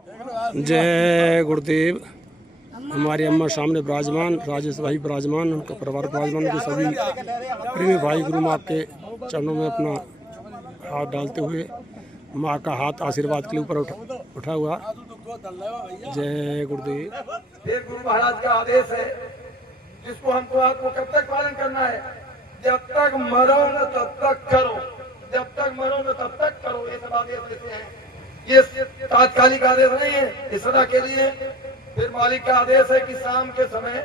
जय गुरुदेव। हमारी अम्मा सामने विराजमान, राजेश भाई विराजमान, उनका परिवार विराजमान, के सभी प्रेमी भाई गुरु माँ के चरणों में अपना हाथ डालते हुए माँ का हाथ आशीर्वाद के लिए ऊपर उठा हुआ। जय गुरुदेव। ये गुरु महाराज का आदेश है जिसको आपको कब तक पालन करना है? जब तक मरो न तब तक करो, जब तक मरो न तब तक करो। ये सब आदेश देते हैं। ये तात्कालिक आदेश नहीं है, ये सदा के लिए। फिर मालिक का आदेश है कि शाम के समय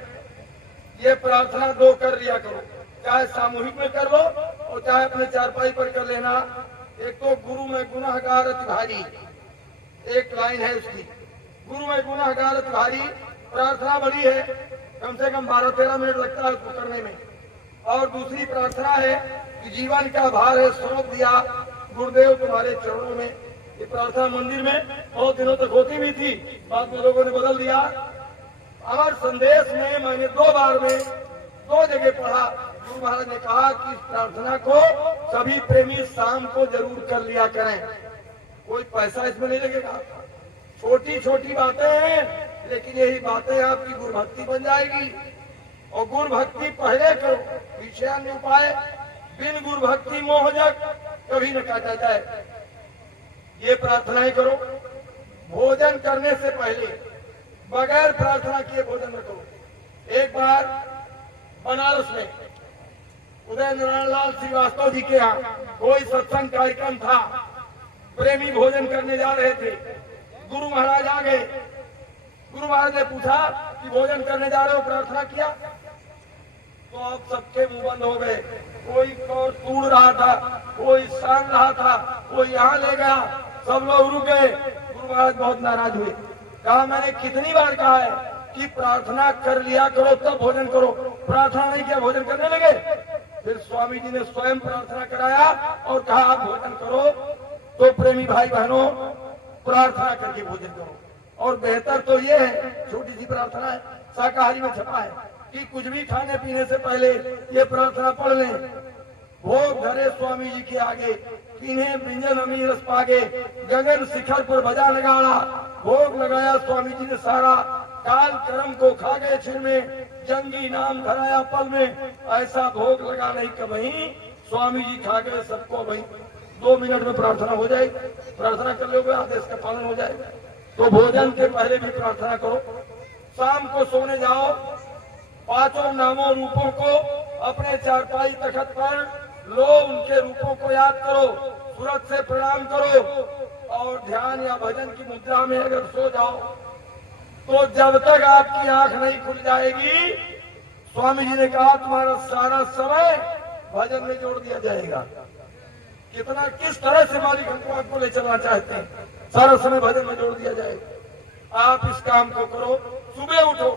ये प्रार्थना 2 कर लिया करो, चाहे सामूहिक में कर लो और चाहे अपने चारपाई पर कर लेना। एक तो गुरु में गुनाहगार अति भारी, एक लाइन है उसकी, गुरु में गुनाहगार अति भारी। प्रार्थना बड़ी है, कम से कम 12-13 मिनट लगता है उसको करने में। और दूसरी प्रार्थना है कि जीवन का भार है सौंप दिया गुरुदेव तुम्हारे चरणों में। ये प्रार्थना मंदिर में बहुत दिनों तक होती भी थी, बाद में लोगों ने बदल दिया। अमर संदेश में मैंने 2 बार में 2 जगह पढ़ा, गुरु महाराज ने कहा कि इस प्रार्थना को सभी प्रेमी शाम को जरूर कर लिया करें। कोई पैसा इसमें नहीं लगेगा, छोटी छोटी बातें हैं, लेकिन यही बातें आपकी गुरु भक्ति बन जाएगी। और गुरु भक्ति पहले करो, पीछे अन्य उपाय। बिन गुरु भक्ति मोहजक कभी न काटा जाए। ये प्रार्थनाएं करो। भोजन करने से पहले बगैर प्रार्थना किए भोजन न करो। एक बार बनारस में उदय नारायण लाल श्रीवास्तव जी के यहाँ कोई सत्संग कार्यक्रम था, प्रेमी भोजन करने जा रहे थे। गुरु महाराज आ गए। गुरु महाराज ने पूछा कि भोजन करने जा रहे हो, प्रार्थना किया? तो अब सबके मुंह बंद हो गए। कोई कौर तूड़ रहा था, कोई सांग रहा था, कोई यहाँ ले गया, सब लोग रुक गए। गुरु महाराज बहुत नाराज हुए। कहा मैंने कितनी बार कहा है कि प्रार्थना कर लिया करो तब भोजन करो, प्रार्थना नहीं किया भोजन करने लगे। फिर स्वामी जी ने स्वयं प्रार्थना कराया और कहा आप भोजन करो। तो प्रेमी भाई बहनों, प्रार्थना करके भोजन करो। और बेहतर तो ये है, छोटी सी प्रार्थना है, शाकाहारी में छपा है कि कुछ भी खाने पीने से पहले ये प्रार्थना पढ़ लें। भोग धरे स्वामी जी के आगे, किन्हें व्यंजन अमीर रस पागे, गगन शिखर पर बजा नगाड़ा। भोग लगाया स्वामी जी ने सारा, काल कर्म को खा गए छिर में, जंगी नाम धराया पल में। ऐसा भोग लगा नहीं कभी, स्वामी जी खा गए सबको वही। 2 मिनट में प्रार्थना हो जाएगी। प्रार्थना कर लोगे, आदेश का पालन हो जाएगा। तो भोजन के पहले भी प्रार्थना करो। शाम को सोने जाओ, 5 नामों रूपों को अपने चारपाई तखत पर लो, उनके रूपों को याद करो, सूरज से प्रणाम करो और ध्यान या भजन की मुद्रा में अगर सो जाओ तो जब तक आपकी आंख नहीं खुल जाएगी, स्वामी जी ने कहा तुम्हारा सारा समय भजन में जोड़ दिया जाएगा। कितना किस तरह से मालिक हमको आपको ले चलना चाहते हैं, सारा समय भजन में जोड़ दिया जाएगा। आप इस काम को करो। सुबह उठो,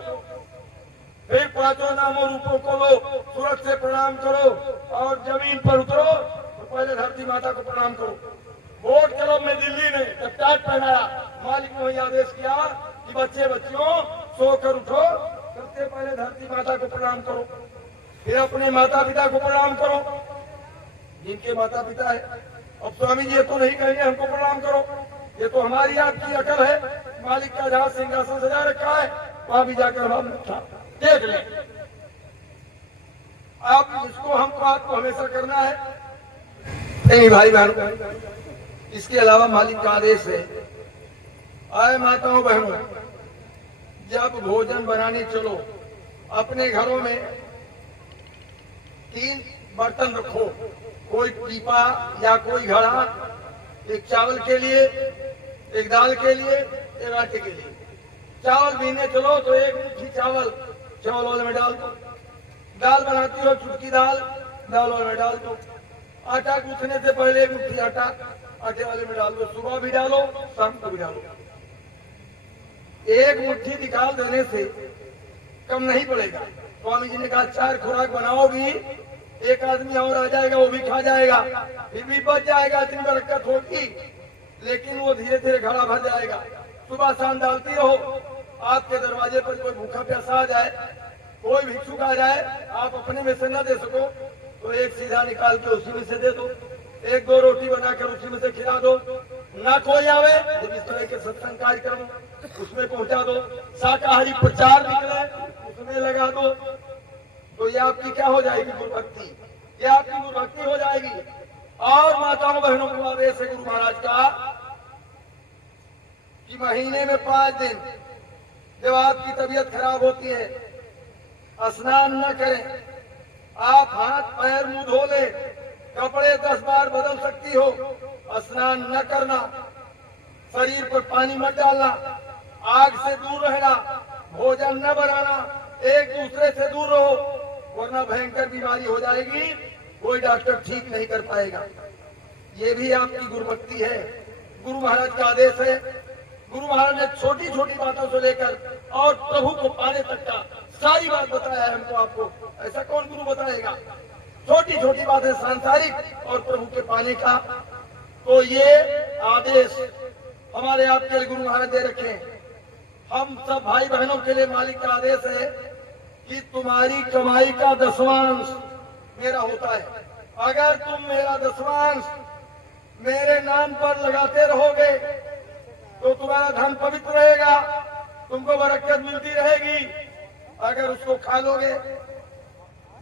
फिर 5 नामों रूपों को लो, सूरज से प्रणाम करो और जमीन पर उतरो तो पहले धरती माता को प्रणाम करो। बोर्ड क्लब में दिल्ली में जब टाट पहनाया, मालिक ने वही आदेश किया कि बच्चे बच्चियों सोकर उठो, सबसे पहले धरती माता को प्रणाम करो, फिर अपने माता पिता को प्रणाम करो जिनके माता पिता है। अब स्वामी जी ये तो नहीं कहेंगे हमको प्रणाम करो, ये तो हमारी आपकी अकल है। मालिक का जहां सिंहासन सजा रखा है वहां भी जाकर हम देख लें। अब इसको हमको आपको हमेशा करना है नहीं भाई बहनों। इसके अलावा मालिक का आदेश है, आए माताओं बहनों, जब भोजन बनाने चलो अपने घरों में 3 बर्तन रखो, कोई पीपा या कोई घड़ा, एक चावल के लिए, एक दाल के लिए, एक आटे के लिए। चावल बीने चलो तो 1 मुट्ठी चावल चावल वाले में डाल दो, दाल बनाती हो चुटकी दाल वाले में डाल दो, आटा गूंथने से पहले 1 मुट्ठी आटा आटे वाले में डाल दो, सुबह भी डालो शाम को भी डालो। 1 मुट्ठी निकाल देने से कम नहीं पड़ेगा। स्वामी जी ने कहा 4 खुराक बनाओगी, 1 आदमी और आ जाएगा, वो भी खा जाएगा, फिर भी बच जाएगा। इतनी बरकत होगी, लेकिन वो धीरे धीरे घड़ा भर जाएगा। सुबह शाम डालती रहो। आपके दरवाजे पर कोई भूखा प्यासा आ जाए, कोई भिक्षुक आ जाए, आप अपने में से न दे सको तो 1 सीधा निकाल के उसी में से दे दो, 1-2 रोटी बनाकर उसी में से खिला दो। ना कोई आवे जब इस तरह के सत्संग कार्यक्रम उसमें पहुंचा दो, शाकाहारी प्रचार निकले उसमें लगा दो, तो ये आपकी क्या हो जाएगी? गुरुभक्ति। ये आपकी गुरुभक्ति हो जाएगी। और माताओं बहनों को आदेश है गुरु महाराज का कि महीने में 5 दिन जब आपकी तबीयत खराब होती है स्नान न करें, आप हाथ पैर मुंह धो ले, कपड़े 10 बार बदल सकती हो, स्नान न करना, शरीर पर पानी मत डालना, आग से दूर रहना, भोजन न बनाना, एक दूसरे से दूर रहो, वरना भयंकर बीमारी हो जाएगी, कोई डॉक्टर ठीक नहीं कर पाएगा। ये भी आपकी गुरुभक्ति है, गुरु महाराज का आदेश है। गुरु महाराज ने छोटी छोटी बातों से लेकर और प्रभु को पाने तक का सारी बात बताया है हमको, आपको ऐसा कौन गुरु बताएगा? छोटी छोटी बातें सांसारिक और प्रभु के पाने का। तो ये आदेश हमारे आपके लिए गुरु महाराज दे रखे हैं। हम सब भाई बहनों के लिए मालिक का आदेश है कि तुम्हारी कमाई का 10वांश मेरा होता है। अगर तुम मेरा 10वांश मेरे नाम पर लगाते रहोगे तो तुम्हारा धन पवित्र रहेगा, तुमको बरकत मिलती रहेगी। अगर उसको खा लोगे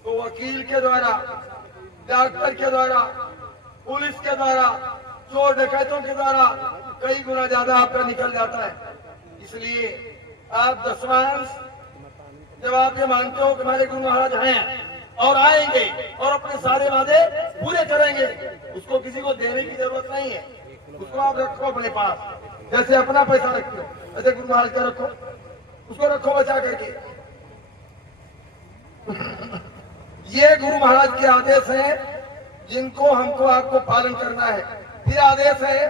तो वकील के द्वारा, डॉक्टर के द्वारा, पुलिस के द्वारा, चोर डकैतों के द्वारा कई गुना ज्यादा आपका निकल जाता है। इसलिए आप 10वांश जब आप ये मानते हो कि हमारे गुरु महाराज हैं और आएंगे और अपने सारे वादे पूरे करेंगे, उसको किसी को देने की जरूरत नहीं है, उसको आप रखो अपने पास। जैसे अपना पैसा रखते हो ऐसे गुरु महाराज का रखो, उसको रखो बचा करके। ये गुरु महाराज के आदेश हैं जिनको हमको आपको पालन करना है। फिर आदेश है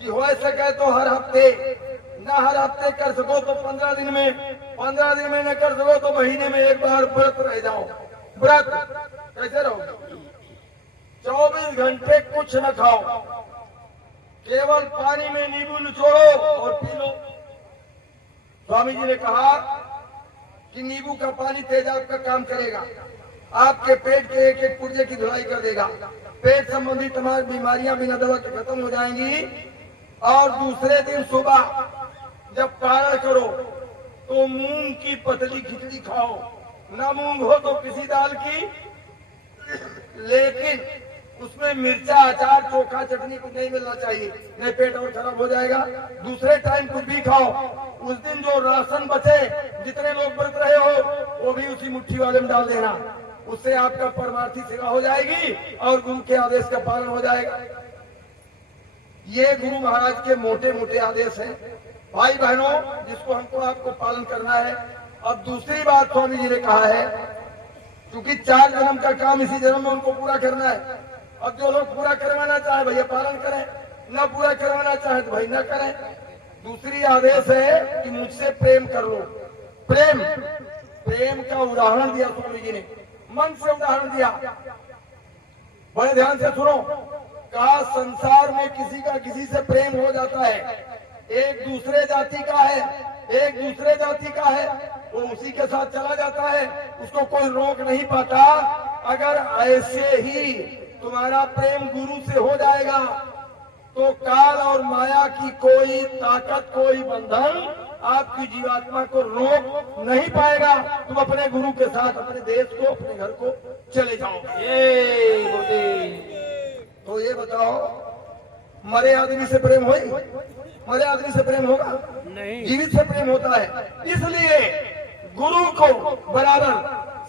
कि हो सके तो हर हफ्ते, ना हर हफ्ते कर सको तो 15 दिन में, 15 दिन में न कर सको तो महीने में एक बार व्रत रह जाओ। व्रत कैसे रहोगे? 24 घंटे कुछ न खाओ, केवल पानी में नींबू निचोड़ो और पी लो। स्वामी जी ने कहा कि नींबू का पानी तेजाब का काम करेगा, आपके पेट के एक एक पुर्जे की धुलाई कर देगा, पेट संबंधी तमाम बीमारियां बिना दवा के खत्म हो जाएंगी। और दूसरे दिन सुबह जब पारण करो तो मूंग की पतली खिचड़ी खाओ, ना मूंग हो तो किसी दाल की, लेकिन उसमें मिर्चा, अचार, चोखा, चटनी कुछ नहीं मिलना चाहिए, नहीं पेट और खराब हो जाएगा। दूसरे टाइम कुछ भी खाओ, उस दिन जो राशन बचे, जितने लोग व्रत रहे हो वो भी उसी मुट्ठी वाले में डाल देना, उससे आपका परमार्थी सेवा हो जाएगी और गुरु के आदेश का पालन हो जाएगा। ये गुरु महाराज के मोटे मोटे आदेश हैं भाई बहनों, जिसको हमको आपको पालन करना है। अब दूसरी बात स्वामी जी ने कहा है, क्योंकि 4 जन्म का काम इसी जन्म में उनको पूरा करना है। अब जो लोग पूरा करवाना चाहे भैया पालन करें, न पूरा करवाना चाहे तो भाई न करें। दूसरी आदेश है कि मुझसे प्रेम कर लो। प्रेम, प्रेम का उदाहरण दिया स्वामी जी ने, मन से उदाहरण दिया, बड़े ध्यान से सुनो। कहा संसार में किसी का किसी से प्रेम हो जाता है, एक दूसरे जाति का है, एक दूसरे जाति का है, वो उसी के साथ चला जाता है, उसको कोई रोक नहीं पाता। अगर ऐसे ही तुम्हारा प्रेम गुरु से हो जाएगा तो काल और माया की कोई ताकत, कोई बंधन आपकी जीवात्मा को रोक नहीं पाएगा। तुम अपने गुरु के साथ अपने देश को, अपने घर को चले जाओगे। तो ये बताओ, मरे आदमी से प्रेम हो? मरे आदमी से प्रेम होगा नहीं, जीवित से प्रेम होता है। इसलिए गुरु को बराबर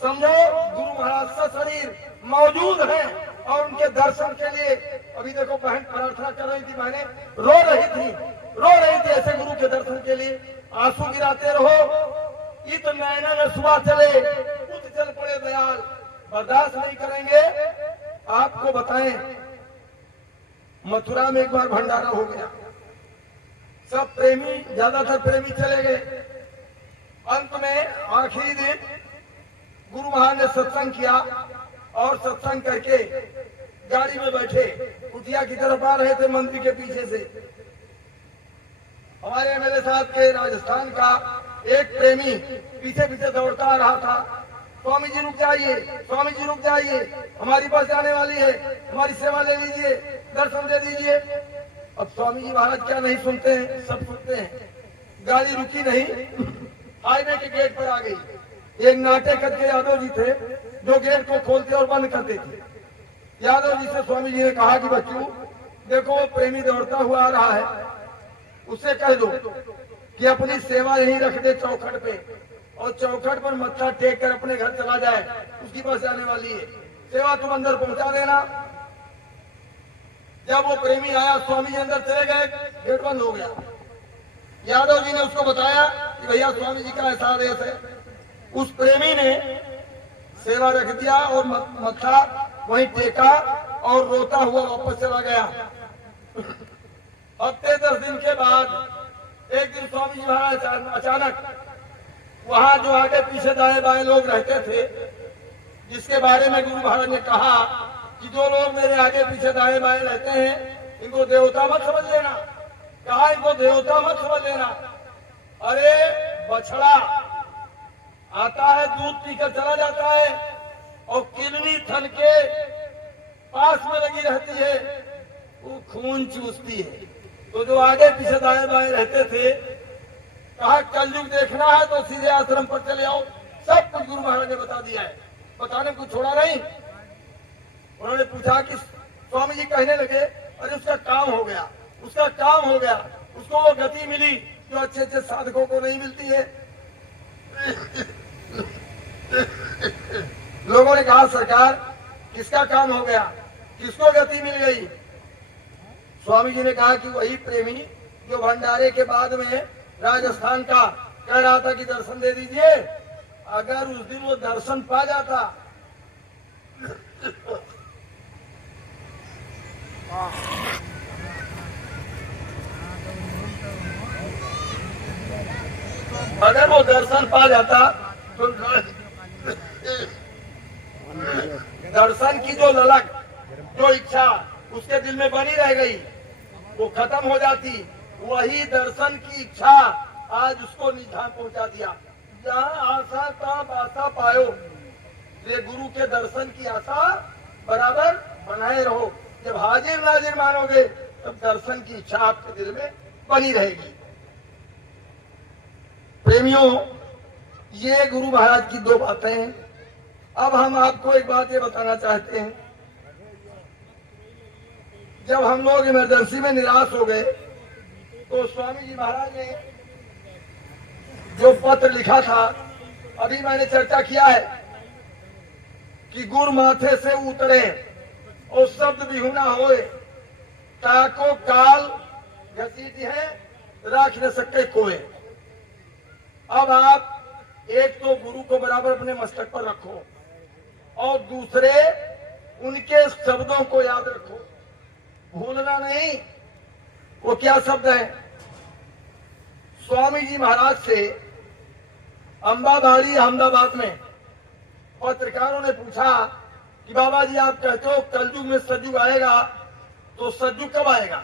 समझो। गुरु महाराज सशरीर मौजूद है और उनके दर्शन के लिए अभी देखो बहन प्रार्थना कर रही थी, बहनें रो रही थी ऐसे गुरु के दर्शन के लिए। आंसू गिराते रहो, इत नैना न सुबह चले, उत चल पड़े दयाल, बर्दाश्त नहीं करेंगे। आपको बताएं, मथुरा में एक बार भंडारा हो गया, सब प्रेमी, ज्यादातर प्रेमी चले गए। अंत में आखिरी दिन गुरु महाराज ने सत्संग किया और सत्संग करके गाड़ी में बैठे कुटिया की तरफ आ रहे थे मंदिर के पीछे से। हमारे एमएलए साहब के राजस्थान का एक प्रेमी पीछे पीछे दौड़ता आ रहा था, स्वामी जी रुक जाइए, स्वामी जी रुक जाइए, हमारी बस जाने वाली है, हमारी सेवा ले लीजिए, दर्शन दे दीजिए। अब स्वामी जी महाराज क्या नहीं सुनते हैं, सब सुनते हैं। गाड़ी रुकी नहीं, हाईवे के गेट पर आ गई। एक नाटे करके यादव जी थे जो गेट को खोलते और बंद करते थे। यादव जी से स्वामी जी ने कहा कि बच्चों देखो वो प्रेमी दौड़ता हुआ आ रहा है, उससे कह दो कि अपनी सेवा यहीं रख दे चौखट पे, और चौखट पर मत्था टेक कर अपने घर चला जाए, उसकी बस आने वाली है, सेवा तुम अंदर पहुंचा देना। जब वो प्रेमी आया, स्वामी जी अंदर चले गए, गेट बंद हो गया। यादव जी ने उसको बताया कि भैया स्वामी जी का ऐसा आदेश है। उस प्रेमी ने सेवा रख दिया और मत्था वहीं टेका और रोता हुआ वापस चला गया। हफ्ते 10 दिन के बाद एक दिन स्वामी जी महाराज अचानक वहां जो आगे पीछे दाएं बाएं लोग रहते थे, जिसके बारे में गुरु महाराज ने कहा कि जो लोग मेरे आगे पीछे दाएं बाएं रहते हैं इनको देवता मत समझ लेना। कहा इनको देवता मत समझ लेना। अरे बछड़ा आता है, दूध पीकर चला जाता है और किडनी थन के पास में लगी रहती है, वो खून चूसती है। तो जो आगे पीछे दाएं बाएं रहते थे, कहा कलयुग देखना है तो सीधे आश्रम पर चले आओ। सब कुछ गुरु महाराज ने बता दिया है, बताने को छोड़ा नहीं। उन्होंने पूछा कि स्वामी जी कहने लगे अरे उसका काम हो गया, उसका काम हो गया, उसको वो गति मिली जो अच्छे अच्छे साधकों को नहीं मिलती है। लोगों ने कहा सरकार किसका काम हो गया, किसको गति मिल गई? स्वामी जी ने कहा कि वही प्रेमी जो भंडारे के बाद में राजस्थान का कह रहा था कि दर्शन दे दीजिए, अगर उस दिन वो दर्शन पा जाता अगर वो दर्शन पा जाता तो दर्शन की जो ललक, जो इच्छा उसके दिल में बनी रह गई, वो खत्म हो जाती। वही दर्शन की इच्छा आज उसको निधान पहुंचा दिया। जहाँ आशा तब आशा पायो, ये गुरु के दर्शन की आशा बराबर बनाए रहो। जब हाजिर नाजिर मानोगे तब दर्शन की इच्छा आपके दिल में बनी रहेगी। प्रेमियों, ये गुरु महाराज की 2 बातें हैं। अब हम आपको एक बात ये बताना चाहते हैं। जब हम लोग इमरजेंसी में निराश हो गए तो स्वामी जी महाराज ने जो पत्र लिखा था, अभी मैंने चर्चा किया है कि गुर माथे से उतरे और शब्द बिहुना होए, ताको काल घसीट है राख न सके कोई। अब आप एक तो गुरु को बराबर अपने मस्तक पर रखो और दूसरे उनके शब्दों को याद रखो, भूलना नहीं। वो क्या शब्द है? स्वामी जी महाराज से अंबाबाड़ी अहमदाबाद में पत्रकारों ने पूछा कि बाबा जी आप कहते हो कलयुग में सतयुग आएगा, तो सतयुग कब आएगा?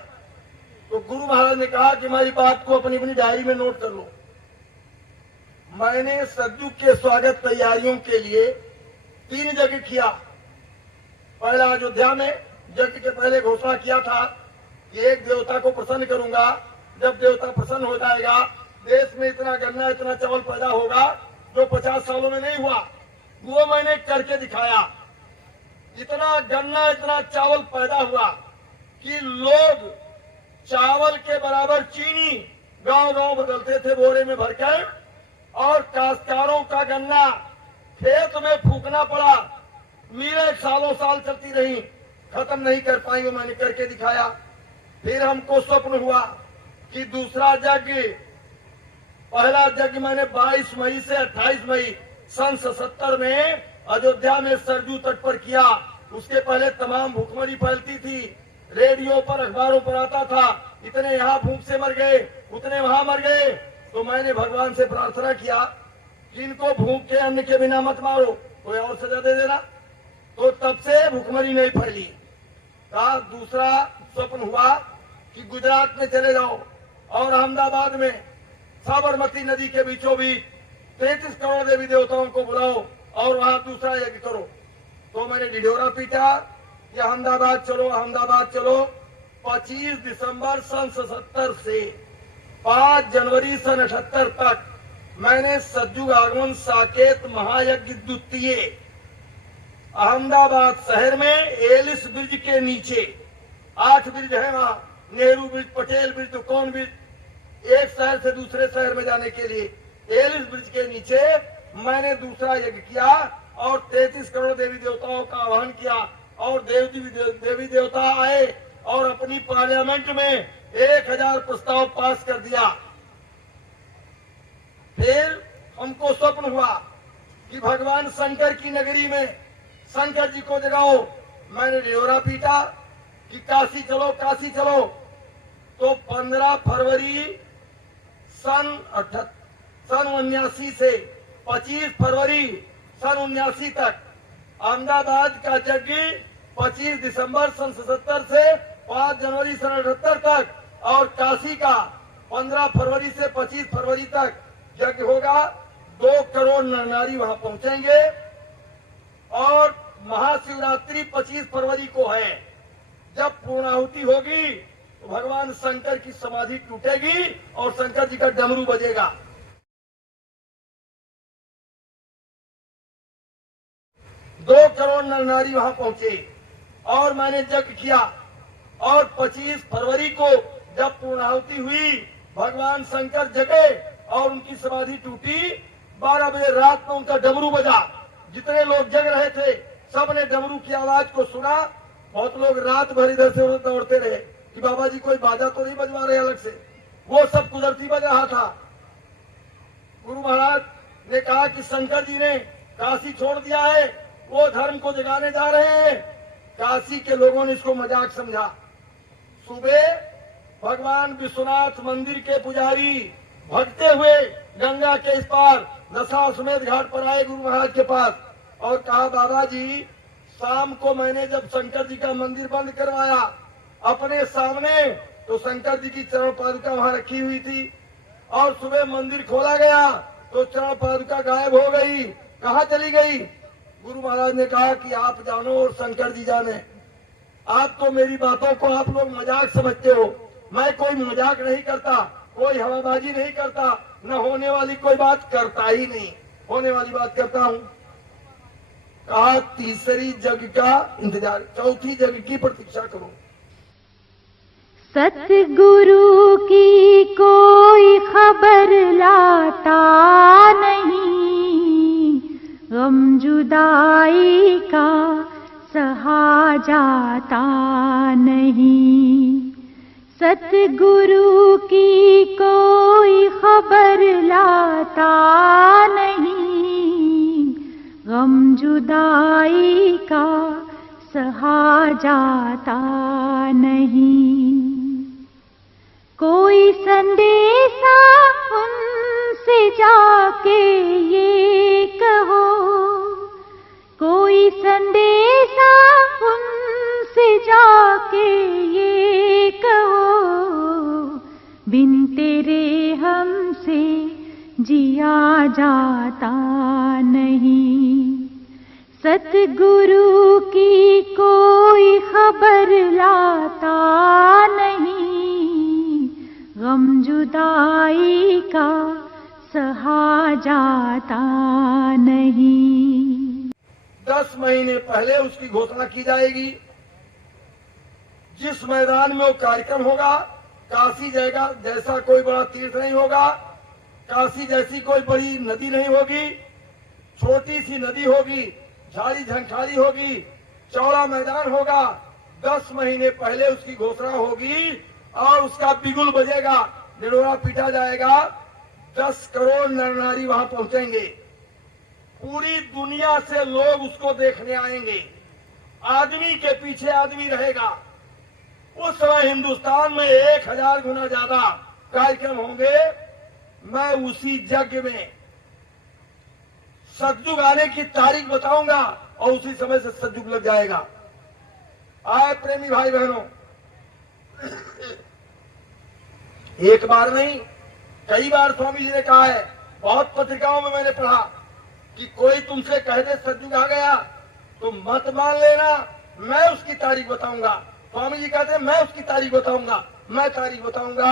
तो गुरु महाराज ने कहा कि हमारी बात को अपनी अपनी डायरी में नोट कर लो। मैंने सतयुग के स्वागत तैयारियों के लिए 3 जगह किया। पहला अयोध्या में यज्ञ के पहले घोषणा किया था कि एक देवता को प्रसन्न करूंगा, जब देवता प्रसन्न हो जाएगा देश में इतना गन्ना इतना चावल पैदा होगा जो 50 सालों में नहीं हुआ। वो मैंने करके दिखाया। इतना गन्ना इतना चावल पैदा हुआ कि लोग चावल के बराबर चीनी गांव गांव बदलते थे बोरे में भरकर, और काश्तकारों का गन्ना खेत में फूकना पड़ा। मीलें सालों साल चलती रही, खत्म नहीं कर पाएंगे, मैंने करके दिखाया। फिर हमको स्वप्न हुआ कि दूसरा यज्ञ, पहला यज्ञ मैंने 22 मई से 28 मई सन 77 में अयोध्या में सरजू तट पर किया। उसके पहले तमाम भूखमरी फैलती थी, रेडियो पर अखबारों पर आता था इतने यहाँ भूख से मर गए, उतने वहां मर गए। तो मैंने भगवान से प्रार्थना किया कि इनको भूख के अन्न के बिना मत मारो, कोई और सजा दे देना। तो तब से भूखमरी नहीं फैली। का दूसरा स्वप्न हुआ कि गुजरात में चले जाओ और अहमदाबाद में साबरमती नदी के बीचों बीच 33 करोड़ देवी देवताओं को बुलाओ और वहां दूसरा यज्ञ करो। तो मैंने ढिढोरा पीटा कि अहमदाबाद चलो, अहमदाबाद चलो। 25 दिसंबर सन 77 से 5 जनवरी सन 78 तक मैंने सतयुग आगमन साकेत महायज्ञ द्वितीय अहमदाबाद शहर में एलिस ब्रिज के नीचे 8 ब्रिज है वहां, नेहरू ब्रिज, पटेल ब्रिज, दुकोन ब्रिज, एक शहर से दूसरे शहर में जाने के लिए एलिस ब्रिज के नीचे मैंने दूसरा यज्ञ किया और 33 करोड़ देवी देवताओं का आह्वान किया और देवी देवता आए और अपनी पार्लियामेंट में 1000 प्रस्ताव पास कर दिया। फिर हमको स्वप्न हुआ कि भगवान शंकर की नगरी में शंकर जी को जगाओ। मैंने ढिंढोरा पीटा कि काशी चलो, काशी चलो। तो 15 फरवरी सन 79 से 25 फरवरी सन 79 तक अहमदाबाद का यज्ञ 25 दिसंबर सन 77 से 5 जनवरी सन 78 तक और काशी का 15 फरवरी से 25 फरवरी तक यज्ञ होगा। 2 करोड़ नर नारी वहां पहुंचेंगे और महाशिवरात्रि 25 फरवरी को है। जब पूर्णाहुति होगी तो भगवान शंकर की समाधि टूटेगी और शंकर जी का डमरू बजेगा। दो करोड़ नर नारी वहां पहुंचे और मैंने यज्ञ किया और 25 फरवरी को जब पूर्णाहुति हुई भगवान शंकर जगे और उनकी समाधि टूटी। 12 बजे रात में उनका डमरू बजा। जितने लोग जग रहे थे सबने डमरू की आवाज को सुना। बहुत लोग रात भर इधर से उधर दौड़ते रहे कि बाबा जी कोई बाजा तो नहीं बजवा रहे अलग से। वो सब कुदरती बज रहा था। गुरु महाराज ने कहा कि शंकर जी ने काशी छोड़ दिया है, वो धर्म को जगाने जा रहे हैं। काशी के लोगों ने इसको मजाक समझा। सुबह भगवान विश्वनाथ मंदिर के पुजारी भगते हुए गंगा के इस पार दशाश्वमेध घाट पर आए गुरु महाराज के पास और कहा, बाबा जी शाम को मैंने जब शंकर जी का मंदिर बंद करवाया अपने सामने तो शंकर जी की चरण पादुका वहां रखी हुई थी और सुबह मंदिर खोला गया तो चरण पादुका गायब हो गई। कहाँ चली गई? गुरु महाराज ने कहा कि आप जानो और शंकर जी जाने। आप तो मेरी बातों को आप लोग मजाक समझते हो। मैं कोई मजाक नहीं करता, कोई हवाबाजी नहीं करता, न होने वाली कोई बात करता ही नहीं, होने वाली बात करता हूँ। कहा तीसरी जग का इंतजार, चौथी जग की प्रतीक्षा करो। सतगुरु की कोई खबर लाता नहीं, गम जुदाई का सहा जाता नहीं। सतगुरु की कोई खबर लाता नहीं, गम जुदाई का सहा जाता नहीं। कोई संदेशा उनसे जाके ये कहो, कोई संदेशा उनसे जाके ये कहो, बिन तेरे हमसे जिया जाता नहीं। सतगुरु की कोई खबर लाता नहीं, गम जुदाई का सहा जाता नहीं। 10 महीने पहले उसकी घोषणा की जाएगी। जिस मैदान में वो कार्यक्रम होगा काशी जाएगा जैसा कोई बड़ा तीर्थ नहीं होगा, काशी जैसी कोई बड़ी नदी नहीं होगी, छोटी सी नदी होगी, झाड़ी झंखाड़ी होगी, चौड़ा मैदान होगा। 10 महीने पहले उसकी घोषणा होगी और उसका बिगुल बजेगा, ढिंढोरा पीटा जाएगा। 10 करोड़ नर नारी वहां पहुंचेंगे। पूरी दुनिया से लोग उसको देखने आएंगे। आदमी के पीछे आदमी रहेगा। उस समय हिंदुस्तान में 1000 गुना ज्यादा कार्यक्रम होंगे। मैं उसी यज्ञ में सतयुग आने की तारीख बताऊंगा और उसी समय से सतयुग लग जाएगा। आए प्रेमी भाई बहनों, एक बार नहीं कई बार स्वामी जी ने कहा है, बहुत पत्रिकाओं में मैंने पढ़ा कि कोई तुमसे कह दे सतयुग आ गया तो मत मान लेना, मैं उसकी तारीख बताऊंगा। स्वामी जी कहते हैं मैं उसकी तारीफ बताऊंगा, मैं तारीफ बताऊंगा।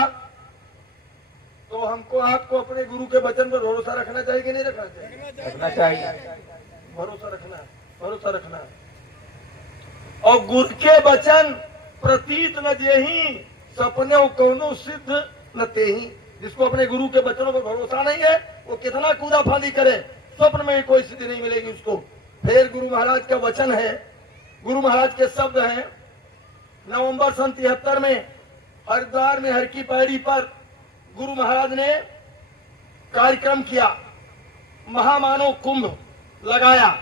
तो हमको आपको अपने गुरु के वचन पर भरोसा रखना चाहिए कि नहीं रखना चाहिए? रखना चाहिए। भरोसा रखना है, भरोसा रखना है। और गुरु के वचन प्रतीत न जेही सपने कौनो सिद्ध न तेही। जिसको अपने गुरु के वचनों पर भरोसा नहीं है वो कितना कूदा फांदी करे, स्वप्न में कोई सिद्धि नहीं मिलेगी उसको। फिर गुरु महाराज का वचन है, गुरु महाराज के शब्द हैं। नवंबर सन 73 में हरिद्वार में हर की पहाड़ी पर गुरु महाराज ने कार्यक्रम किया, महामानव कुंभ लगाया।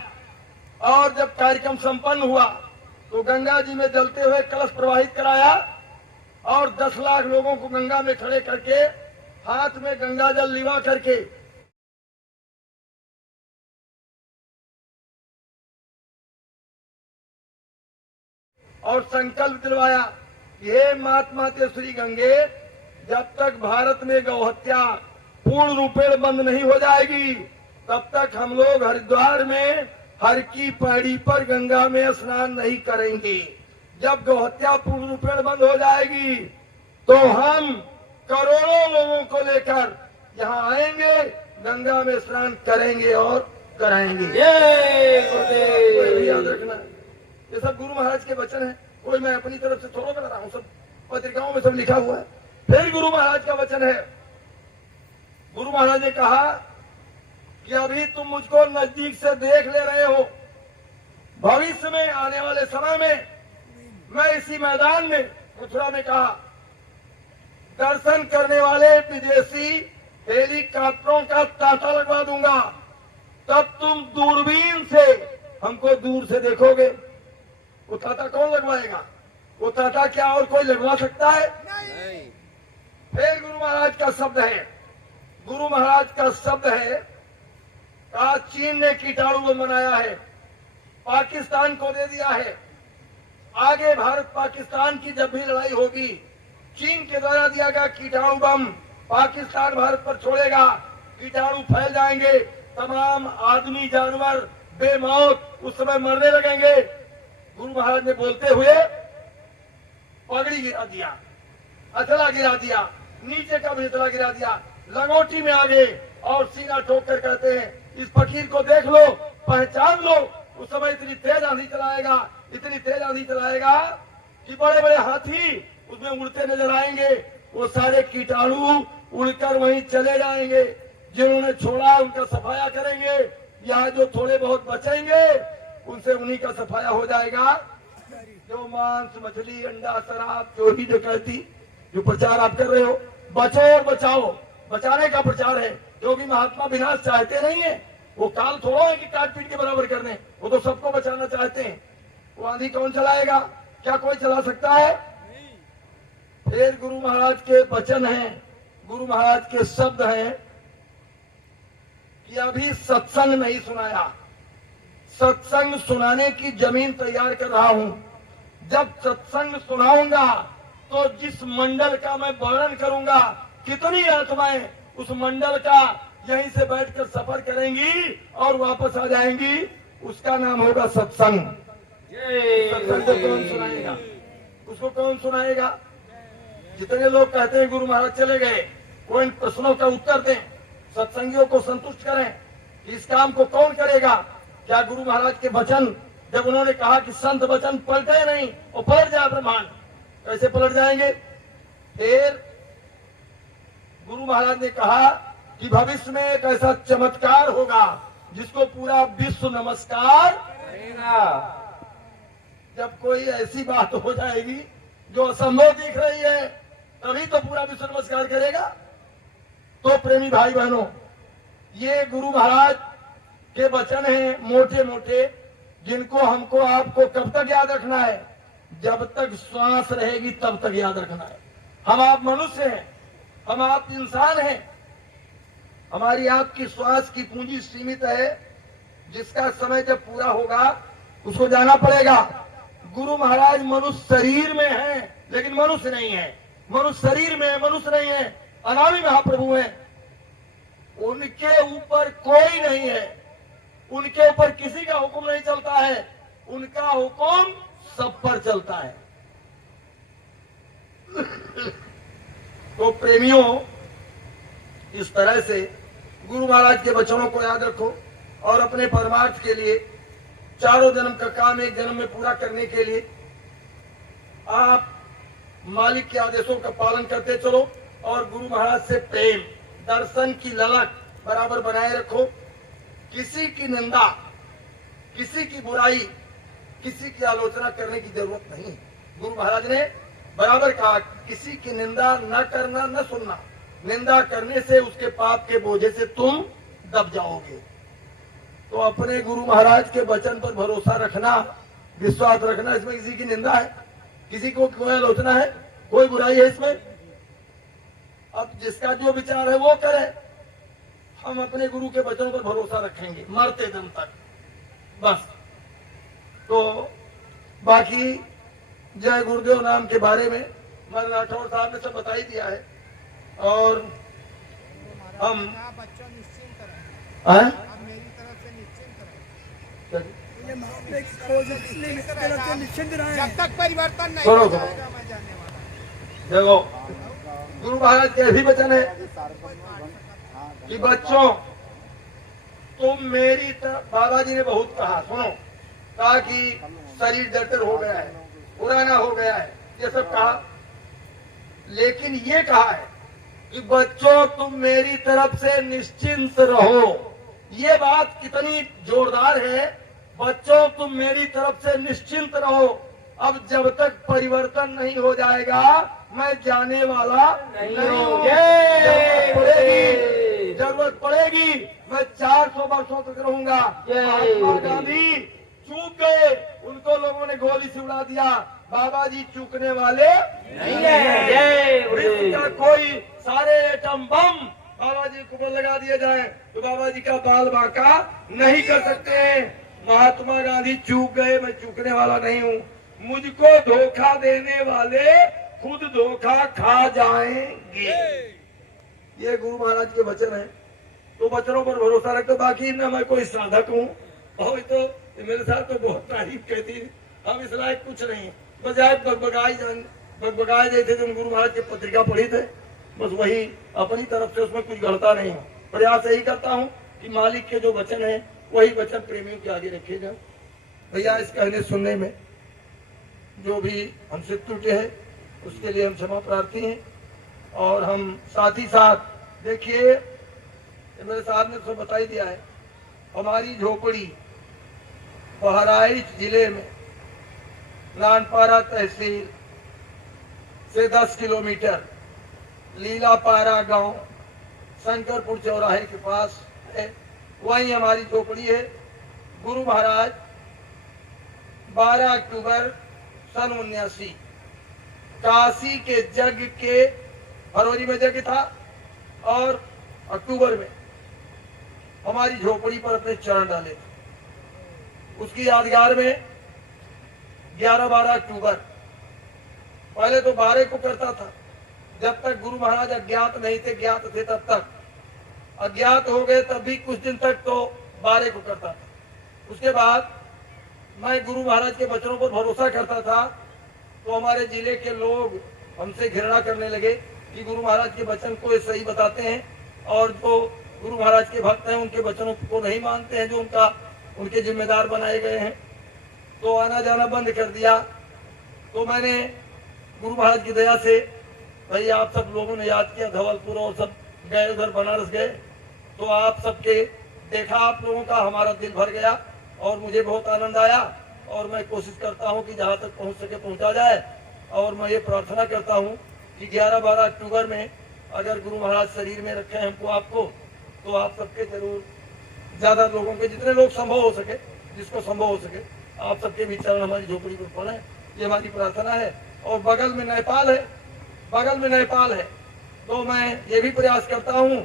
और जब कार्यक्रम संपन्न हुआ तो गंगा जी में जलते हुए कलश प्रवाहित कराया और 10 लाख लोगों को गंगा में खड़े करके हाथ में गंगा जल लिवा करके और संकल्प दिलवाया कि हे महात्मा ते श्री गंगे, जब तक भारत में गौहत्या पूर्ण रूपेण बंद नहीं हो जाएगी तब तक हम लोग हरिद्वार में हर की पहाड़ी पर गंगा में स्नान नहीं करेंगे। जब गौहत्या पूर्ण रूपेण बंद हो जाएगी तो हम करोड़ों लोगों को लेकर यहाँ आएंगे, गंगा में स्नान करेंगे और कराएंगे। याद रखना, ये सब गुरु महाराज के वचन है, कोई मैं अपनी तरफ से थोड़ा बता रहा हूँ, सब पत्रिकाओं में सब लिखा हुआ है। फिर गुरु महाराज का वचन है, गुरु महाराज ने कहा कि अभी तुम मुझको नजदीक से देख ले रहे हो, भविष्य में आने वाले समय में मैं इसी मैदान में मथुरा में कहा दर्शन करने वाले विदेशी हेलीकॉप्टरों का तांता लगवा दूंगा, तब तुम दूरबीन से हमको दूर से देखोगे। वो तांता कौन लगवाएगा? वो तांता क्या और कोई लगवा सकता है? नहीं। फिर गुरु महाराज का शब्द है, गुरु महाराज का शब्द है, आज चीन ने कीटाणु बम बनाया है, पाकिस्तान को दे दिया है। आगे भारत पाकिस्तान की जब भी लड़ाई होगी, चीन के द्वारा दिया गया कीटाणु बम पाकिस्तान भारत पर छोड़ेगा, कीटाणु फैल जाएंगे, तमाम आदमी जानवर बेमौत उस समय मरने लगेंगे। गुरु महाराज ने बोलते हुए पगड़ी गिरा दिया, अचला गिरा दिया, नीचे का भी अचला गिरा दिया, लंगोटी में आ गए और सीना ठोक कर कहते हैं इस फकीर को देख लो, पहचान लो। उस समय इतनी तेज आंधी चलाएगा, इतनी तेज आंधी चलाएगा कि बड़े बड़े हाथी उसमें उड़ते नजर आएंगे। वो सारे कीटाणु उड़कर वहीं चले जाएंगे, जिन्होंने छोड़ा उनका सफाया करेंगे, यहाँ जो थोड़े बहुत बचेंगे उनसे उन्हीं का सफाया हो जाएगा। जो मांस मछली अंडा शराब चोरी डकैती जो प्रचार आप कर रहे हो, बचो और बचाओ, बचाने का प्रचार है, क्योंकि महात्मा विनाश चाहते नहीं है। वो काल थोड़ा है कि काट पीट के बराबर करने, वो तो सबको बचाना चाहते हैं। वो आंधी कौन चलाएगा? क्या कोई चला सकता है? फिर गुरु महाराज के वचन हैं, गुरु महाराज के शब्द हैं कि अभी सत्संग नहीं सुनाया, सत्संग सुनाने की जमीन तैयार कर रहा हूं। जब सत्संग सुनाऊंगा तो जिस मंडल का मैं वर्णन करूंगा, कितनी आत्माएं उस मंडल का यहीं से बैठकर सफर करेंगी और वापस आ जाएंगी, उसका नाम होगा सत्संग। सत्संग को कौन सुनाएगा? उसको कौन सुनाएगा? जितने लोग कहते हैं गुरु महाराज चले गए, वो इन प्रश्नों का उत्तर दें, सत्संगियों को संतुष्ट करें कि इस काम को कौन करेगा। क्या गुरु महाराज के वचन, जब उन्होंने कहा कि संत वचन पलटे नहीं और पलट जाए ब्रह्मांड, कैसे पलट जाएंगे? फिर गुरु महाराज ने कहा कि भविष्य में एक ऐसा चमत्कार होगा जिसको पूरा विश्व नमस्कार करेगा। जब कोई ऐसी बात हो जाएगी जो असंभव दिख रही है, तभी तो पूरा विश्व नमस्कार करेगा। तो प्रेमी भाई बहनों, ये गुरु महाराज के वचन हैं मोटे मोटे, जिनको हमको आपको कब तक याद रखना है? जब तक श्वास रहेगी तब तक याद रखना है। हम आप मनुष्य हैं, हम आप इंसान हैं, हमारी आपकी श्वास की पूंजी सीमित है, जिसका समय जब पूरा होगा उसको जाना पड़ेगा। गुरु महाराज मनुष्य शरीर में है लेकिन मनुष्य नहीं है, मनुष्य शरीर में है, मनुष्य नहीं है, अनामी महाप्रभु है। उनके ऊपर कोई नहीं है, उनके ऊपर किसी का हुक्म नहीं चलता है, उनका हुक्म सब पर चलता है। तो प्रेमियों, इस तरह से गुरु महाराज के वचनों को याद रखो और अपने परमार्थ के लिए, चारों जन्म का काम एक जन्म में पूरा करने के लिए आप मालिक के आदेशों का पालन करते चलो और गुरु महाराज से प्रेम, दर्शन की ललक बराबर बनाए रखो। किसी की निंदा, किसी की बुराई, किसी की आलोचना करने की जरूरत नहीं। गुरु महाराज ने बराबर कहा, किसी की निंदा न करना, न सुनना। निंदा करने से उसके पाप के बोझे से तुम दब जाओगे। तो अपने गुरु महाराज के वचन पर भरोसा रखना, विश्वास रखना। इसमें किसी की निंदा है, किसी को कोई आलोचना है, कोई बुराई है इसमें? अब जिसका जो विचार है वो करे। हम अपने गुरु के वचनों पर भरोसा रखेंगे मरते दम तक, बस। तो बाकी जय गुरुदेव नाम के बारे में मदन राठौर साहब ने सब बता ही दिया है। और हम बच्चों निश्चिंत रहें, हैं? अब मेरी तरफ से निश्चिंत रहें। जब तक परिवर्तन नहीं सुनो, हो जाएगा मैं जाने वाला। देखो, गुरु महाराज के भी वचन है कि बच्चों तुम मेरी तरफ, बाबा जी ने बहुत कहा, सुनो, कहा कि शरीर जर्जर हो गया है, पुराना हो गया है, ये सब कहा। लेकिन ये कहा है कि बच्चों तुम मेरी तरफ से निश्चिंत रहो। ये बात कितनी जोरदार है। बच्चों तुम मेरी तरफ से निश्चिंत रहो। अब जब तक परिवर्तन नहीं हो जाएगा मैं जाने वाला नहीं हूँ। जरूरत पड़ेगी मैं 400 वर्षों तक रहूंगा। महात्मा गांधी चूक गए, उनको लोगों ने गोली से उड़ा दिया। बाबा जी चूकने वाले नहीं है। विश्व का कोई सारे एटम बम बाबा जी को लगा दिए जाए तो बाबा जी का बाल बांका नहीं कर सकते हैं। महात्मा गांधी चूक गए, मैं चूकने वाला नहीं हूँ। मुझको धोखा देने वाले खुद धोखा खा जाएंगे। ये गुरु महाराज के वचन है। तो वचनों पर भरोसा रखते। बाकी न मैं कोई साधक हूँ और तो मेरे साथ तो बहुत तारीफ कहती, हम इस लायक कुछ नहीं। बजाय बगबगाए जैसे जो गुरु महाराज की पत्रिका पढ़ी थे, बस वही अपनी तरफ से, उसमें कुछ गढ़ता नहीं हूँ। प्रयास यही करता हूँ कि मालिक के जो वचन है वही वचन प्रेमियों के आगे रखे जाए। भैया इस कहने सुनने में जो भी हमसे त्रुटि है उसके लिए हम क्षमा प्रार्थी हैं। और हम साथ ही साथ देखिए, मेरे साहब ने तो बता ही दिया है, हमारी झोपड़ी बहराइच जिले में नानपारा तहसील से 10 किलोमीटर लीलापारा गांव शंकरपुर चौराहे के पास है। वहीं हमारी झोपड़ी है। गुरु महाराज 12 अक्टूबर सन 79 काशी के यज्ञ के, फरवरी में यज्ञ था और अक्टूबर में हमारी झोपड़ी पर अपने चरण डाले थे। उसकी यादगार में 11-12 अक्टूबर, पहले तो 12 को करता था जब तक गुरु महाराज अज्ञात नहीं थे, ज्ञात थे तब तक। अज्ञात हो गए तब भी कुछ दिन तक तो 12 को करता था। उसके बाद मैं गुरु महाराज के वचनों पर भरोसा करता था तो हमारे जिले के लोग हमसे घृणा करने लगे कि गुरु महाराज के वचन को सही बताते हैं और जो गुरु महाराज के भक्त हैं उनके वचनों को नहीं मानते हैं, जो उनके जिम्मेदार बनाए गए हैं। तो आना जाना बंद कर दिया। तो मैंने गुरु महाराज की दया से, भाई आप सब लोगों ने याद किया, धवलपुर और सब गए, उधर बनारस गए, तो आप सबके देखा, आप लोगों का हमारा दिल भर गया और मुझे बहुत आनंद आया। और मैं कोशिश करता हूं कि जहां तक पहुंच सके पहुंचा जाए। और मैं ये प्रार्थना करता हूं कि 11-12 अक्टूबर में अगर गुरु महाराज शरीर में रखे हमको, आपको, तो आप सबके जरूर, ज्यादा लोगों के, जितने लोग संभव हो सके, जिसको संभव हो सके, आप सबके भी चरण हमारी झोपड़ी पर पड़े। ये हमारी प्रार्थना है। और बगल में नेपाल है, बगल में नेपाल है। तो मैं ये भी प्रयास करता हूँ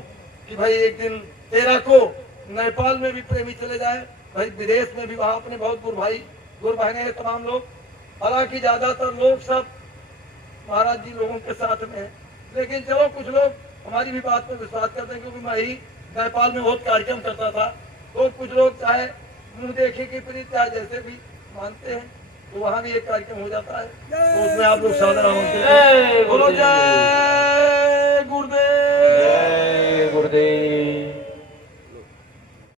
कि भाई एक दिन 13 को नेपाल में भी प्रेमी चले जाए। भाई विदेश में भी वहाँ अपने बहुत गुरु भाई गुरु बहने हैं तमाम लोग। हालांकि ज्यादातर लोग सब महाराज जी लोगों के साथ में है, लेकिन चलो कुछ लोग हमारी भी बात पर विश्वास करते हैं, क्योंकि मैं ही नेपाल में बहुत कार्यक्रम करता था। तो कुछ लोग चाहे मुँह देखे की प्रीत, चाहे जैसे भी मानते हैं, तो वहाँ भी एक कार्यक्रम हो जाता है। तो उसमें आप लोग साधना होते हैं। बोलो जय